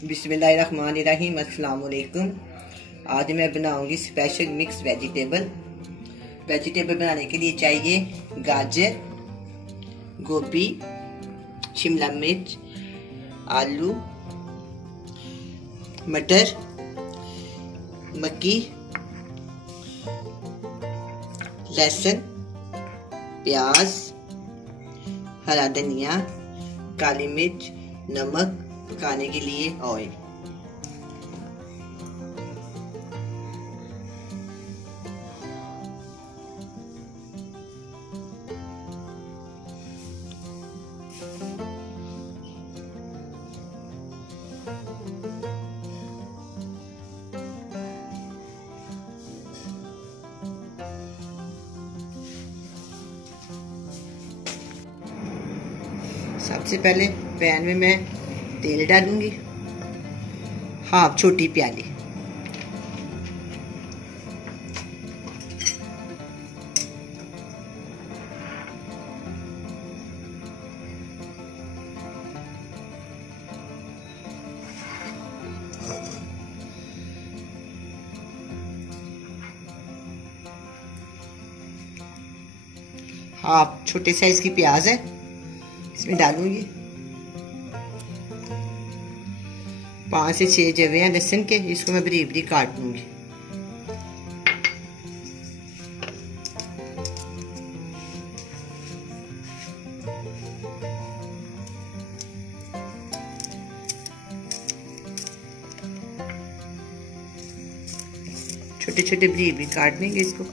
बिस्मिल्लाहिर्रहमानिर्रहीम। अस्सलाम वालेकुम। आज मैं बनाऊंगी स्पेशल मिक्स वेजिटेबल। बनाने के लिए चाहिए गाजर, गोभी, शिमला मिर्च, आलू, मटर, मक्की, लहसुन, प्याज, हरा धनिया, काली मिर्च, नमक, पकाने के लिए ऑयल। सबसे पहले पैन में मैं तेल डालूंगी, हाफ छोटी प्याली। हाफ छोटे साइज की प्याज है, इसमें डालूंगी। 5 से 6 जवे हैं लहसुन के, इसको मैं बारीक बारीक काट लूंगी। छोटे छोटे बारीक बारीक काट लेंगे इसको।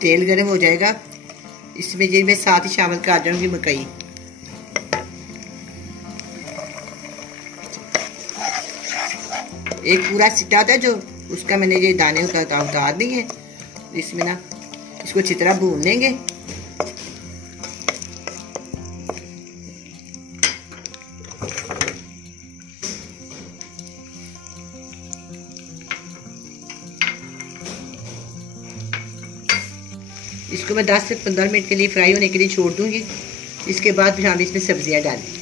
तेल गर्म हो जाएगा, इसमें ये मैं साथ ही शामिल कर दूंगी मकई। एक पूरा सिट्टा था जो उसका मैंने ये दाने उतार दिए। इसमें ना इसको अच्छी तरह भून लेंगे। इसको मैं 10 से 15 मिनट के लिए फ्राई होने के लिए छोड़ दूंगी। इसके बाद फिर हम इसमें सब्जियां डालें।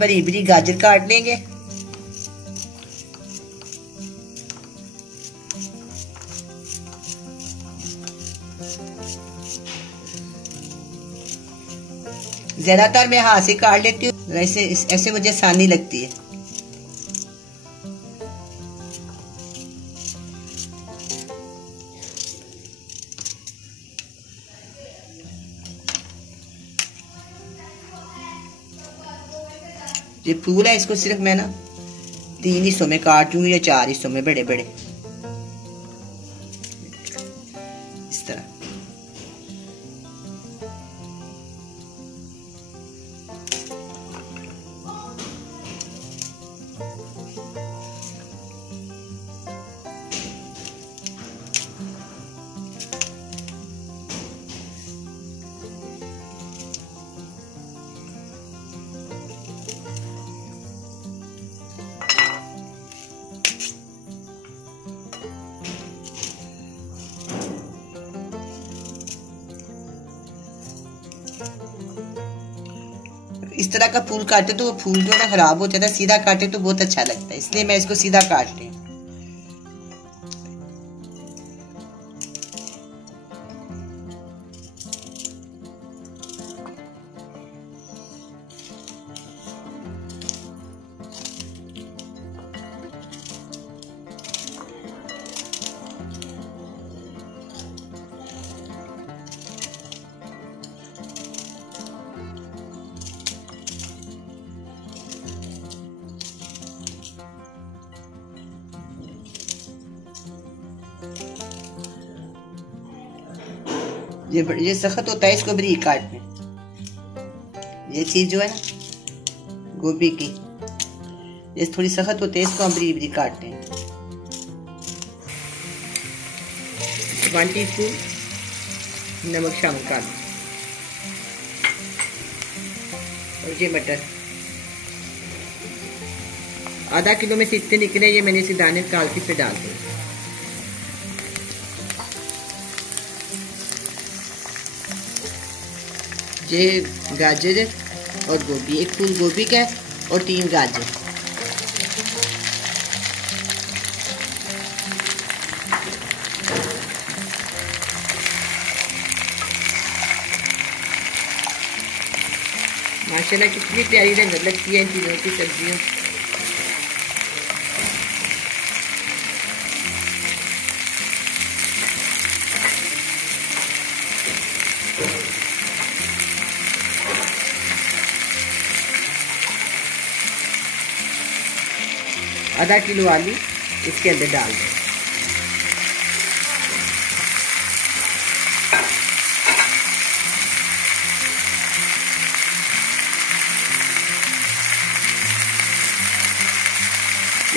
बड़ी बड़ी गाजर काट लेंगे। ज्यादातर मैं हाथ से काट लेती हूँ, ऐसे मुझे आसानी लगती है। ये फूल है, इसको सिर्फ मैं ना 3 हिस्सों में काट दूंगी या 4 हिस्सों में, बड़े बड़े इस तरह। इस तरह का फूल काटे तो वो फूल जो है ना खराब हो जाता है, सीधा काटे तो बहुत अच्छा लगता है, इसलिए मैं इसको सीधा काट रही हूँ। ये सख्त होता है, इसको बारीक काटना। ये चीज जो है ना गोभी की, ये थोड़ी सख्त होती है, इसको हम बारीक बारीक काटते हैं। 1 टीस्पून नमक शामिल कर दें। और ये मटर आधा किलो में से इतने निकले, ये मैंने इसे दाने निकाल के इसे डाल दिए। ये गाजर और गोभी, एक फूल गोभी का और 3 गाजर। माशाल्लाह कितनी प्यारी रंगत लगती है इन चीज़ों की, सब्जियों। आधा किलो आलू इसके अंदर डाल दें।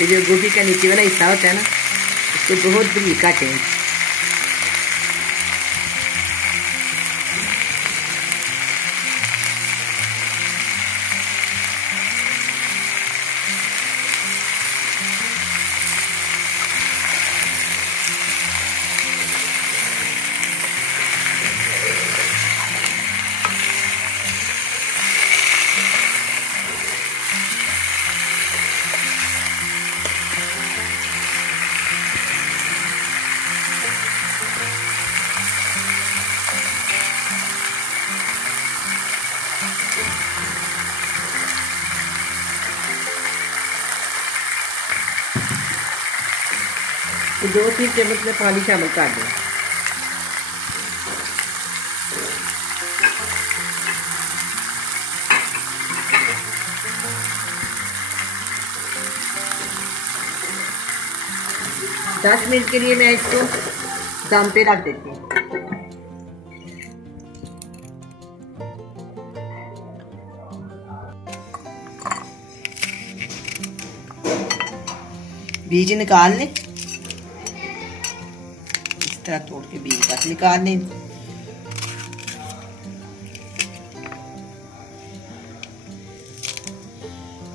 ये जो गोभी का नीचे वाला हिस्सा होता है ना, इसको बहुत बारीक काटें। तो 2-3 चम्मच में पानी शामिल कर दें। दस मिनट के लिए मैं इसको दम पे रख देती हूँ। बीज निकाल लें, इस तरह तोड़ के बीज बस निकाल लें।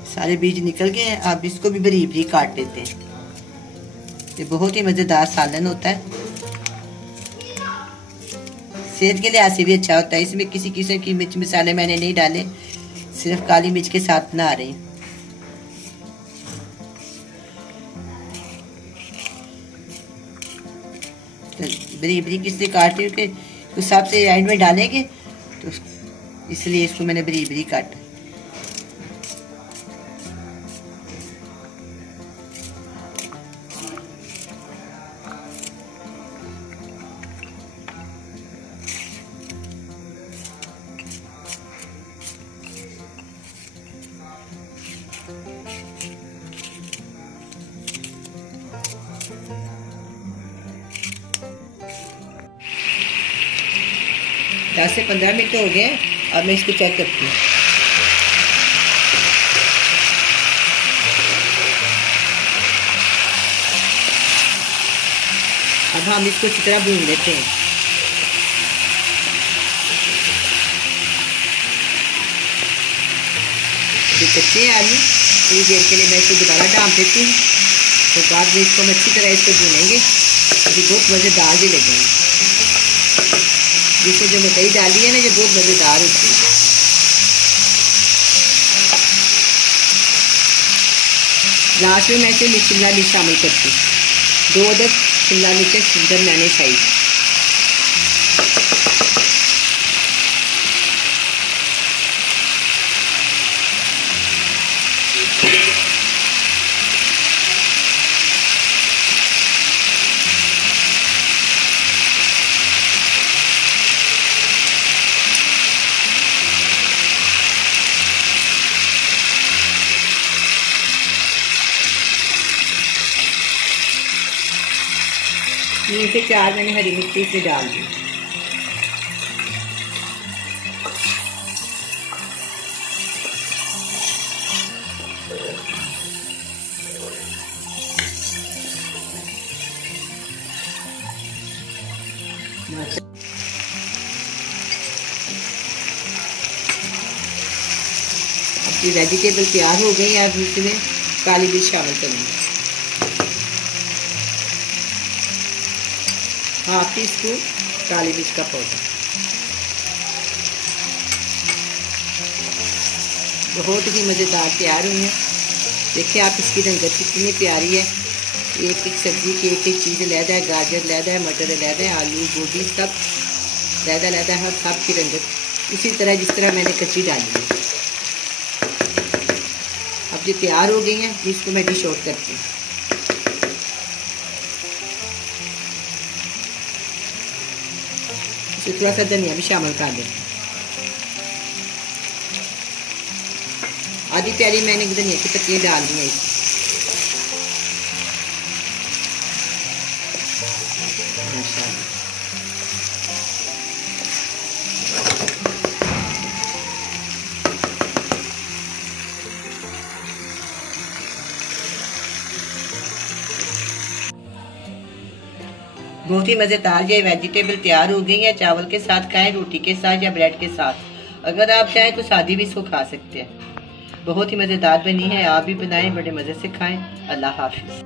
सारे बीज निकल गए। अब इसको भी बारीक बारीक काट लेते हैं। ये बहुत ही मजेदार सालन होता है, सेहत के लिहाज से भी अच्छा होता है। इसमें किसी किस्म की मिर्च मसाले मैंने नहीं डाले, सिर्फ काली मिर्च के साथ बना रही हूँ। बारीक बारीक इसलिए काट रही हूँ कि तो सबसे एंड में डालेंगे, तो इसलिए इसको मैंने बारीक बारीक काटा। दस से 15 मिनट हो गए। अब मैं इसको चेक करती हूँ। अब हम इसको अच्छी तरह भून लेते हैं। जो कच्चे हैं आलू, थोड़ी देर के लिए मैं इसको दोबारा डाल देती हूँ। तो बाद में इसको हम अच्छी तरह इसको भूनेंगे, अभी बहुत मज़ेदार भी लगेंगे। जिससे जो मिठाई डाली है ना, ये बहुत मज़ेदार होती है। लास्ट में मैं इसे शिमला मिर्च शामिल करती हूँ। 2 अदद शिमला मिर्च सुंदर मैंने साइज। से 4 मैंने हरी मिर्ची से डाल दी। ये वेजिटेबल तैयार हो गई है। अब इसमें काली मिर्च शामिल करेंगे, 1/2 टीस्पून काली मिर्च का पाउडर। बहुत ही मज़ेदार तैयार हुई है। देखिए आप इसकी रंगत कितनी प्यारी है। एक एक सब्जी की एक एक चीज़ लैदा है, गाजर लैदा है, मटर लैदा है, आलू गोभी सब लैदा लैदा है, सब की रंगत उसी तरह जिस तरह मैंने कच्ची डाली है। अब ये तैयार हो गई हैं, इसको मैं डिश आउट करती हूँ। इसमें थोड़ा सा धनिया भी शामिल कर देती हूँ। आधी प्यारी मैंने धनिया की पत्तियाँ डाल दी हैं इसमें। माशाल्लाह बहुत ही मज़ेदार ये वेजिटेबल तैयार हो गई है। चावल के साथ खाएं, रोटी के साथ या ब्रेड के साथ। अगर आप चाहें तो सादी भी इसको खा सकते हैं। बहुत ही मज़ेदार बनी है, आप भी बनाएं, बड़े मज़े से खाएं। अल्लाह हाफिज़।